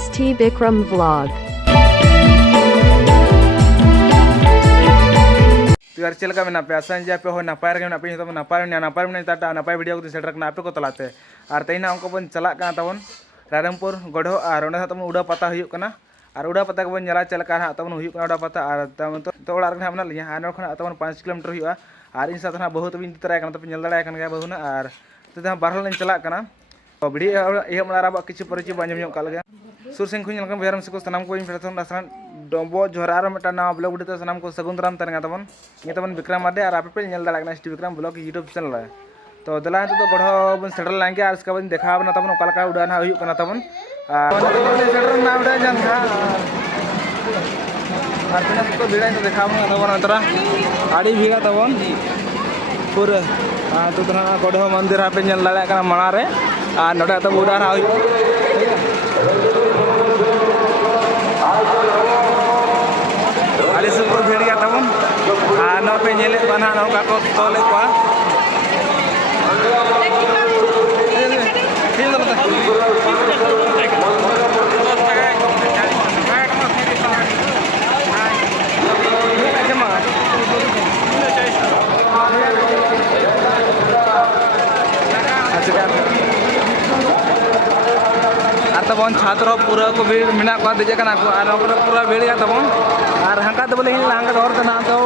ST Bikram Vlog. तो यार चलका में नापे आसान जा पे हो नापाय रगे नापे तो नापाय में टाटा नापाय वीडियो को सेटर नापे को तलाते और तेना उनको बन चला का तबन रायरंगपुर गढ़ो और ओंडे तबन उड़ा पता हुयुक कना और उड़ा पता को बन जला चलका हा तबन हुयुक उड़ा पता और तो ओड़ा रगे हमना लिया आनो खना तबन 5 किलोमीटर हुयुआ और इन साथ ना बहुत बिन तराय कना तो पिन जल दाड़ा कन गा बहुना और तो बारहल लन चला कना तो वीडियो ये हमरा बा किछु परिचय बांजम ᱧᱚᱜ ᱠᱟᱞ ᱜᱮ सुर सिंह खुन लकन बेरम से को सनाम को इंफरेशन आसान डोंबो झोरार मेटा ना ब्लॉग उड़ते सनाम को सगुंदराम तनगा तबन ये तबन विक्रम आदे और आपे पे नेल दाड़ा कना स्टी विक्रम ब्लॉग यूट्यूब चैनल है तो दला तो गढ़ो बन सेटल लांगे और इसका बन देखा बना तबन ओकालका उड़ाना हुयुक कना तबन सेटल ना उड़ा जान था और बिना तो भिड़ा तो देखा बना तबन अंतरा आड़ी भीगा तबन पूरा तो तना गढ़ो मंदिर पे नेल दाड़ा कना मणा रे और नोडा तब उड़ाना हुयुक आलिस को भेड़ गया तबन ना पे नेले बना नौका को तोले को तबन छात्र पूरा को भीड़ मिना को देजे कना को और पूरा भीड़ गया तबन और हंका तो बोले हंका और तना तो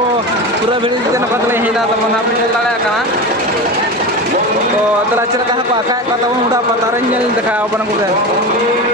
पूरा भीड़ जन को ले हिला तबन आप ने लड़ा कना तो तला चला का पाका का तबन उड़ा पता रे नेल देखा अपन को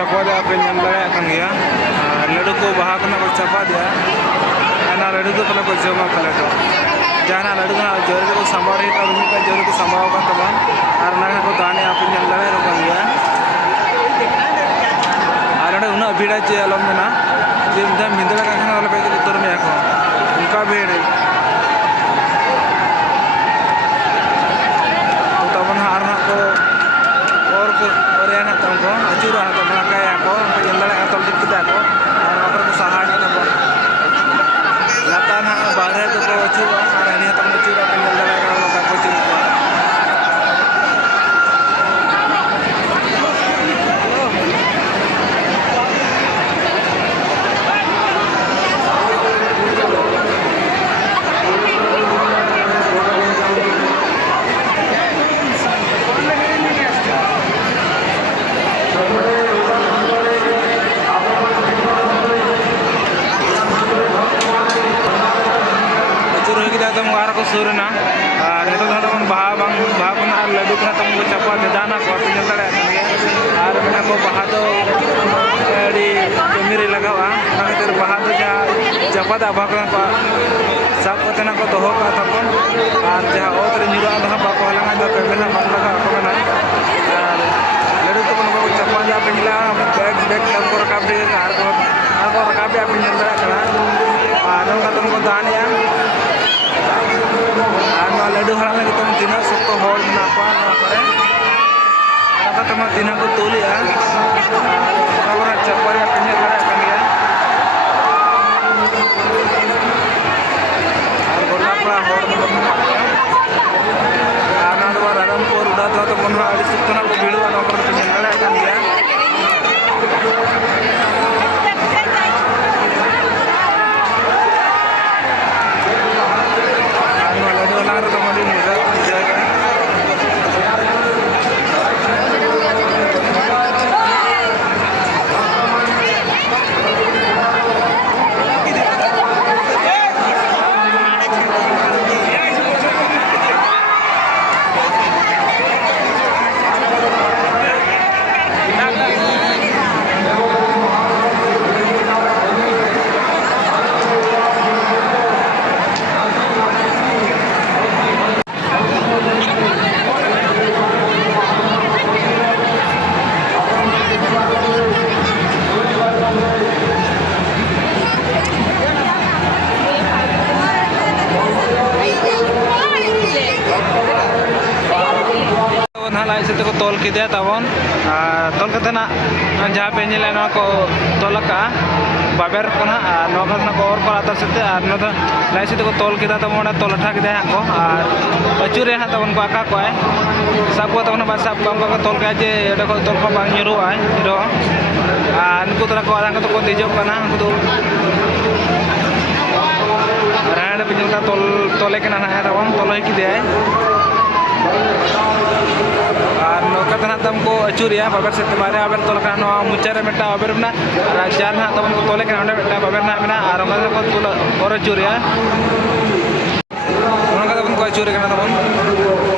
चपा दिया पे नल दड़ा kan gaya लड्डू को बाहा करना को चपा दिया ना लड्डू तो कना को जमा कला तो जाना लड्डू ना जोर को संभाल रही था उन्हीं का जोर को संभाल का तमाम और ना को दाने आप नल दड़ा रोकन गया और ना भीड़ चे अलम में ना जे मिंदड़ा का खाना वाला पे उत्तर में आको उनका भीड़ अचूरा कया को तल दिखा को सहारा लाता बाहर तो अचूरा अचूरा को सूरना नित बाहा को लड्डू को तम को चपा दाना को पिन दड़ा और मेना को बाहा तो कमी लगावा बाहा तो जहाँ चपा आभा को सब कतना को दोहो का तपन और जहाँ ओत निरा बाको हलंगा जो कमी बंग लगा लड्डू तो को चपा जा पिला बैग बैग को रकाब दे को रकाब पिन दड़ा और तुमको दानिया लड्डू हड़ा लगे तुम तीन सबको हर में तुम तीन को तोलिया चपरिया पिंजर गोलापड़ा हर रामपुर उड़ा तो मन सुखना को भीड़ पिंजर लाइसे को तोल किदे तबन तोल कतना जहाँ पे ना को तोलका बाबेर को ना को और को आता से और लाइसे को तोल किदा तब तोल उठा किदे को और अचूरे हाँ तबन को आका को सब को तब सब को तोल के जे को तोल को बांग हिरो उनको तरह को आधा को दीजोना उनको रायण पिंजल तोल तोले के ना तबन तोल किदे और नौका तमको अचूरिया बाबर से तुम्हारे आबर तोलका मुचारे मेटा आबर में जार ना तब को तोले के बाबर ना और को तोल और अचूरिया को अचूरे तब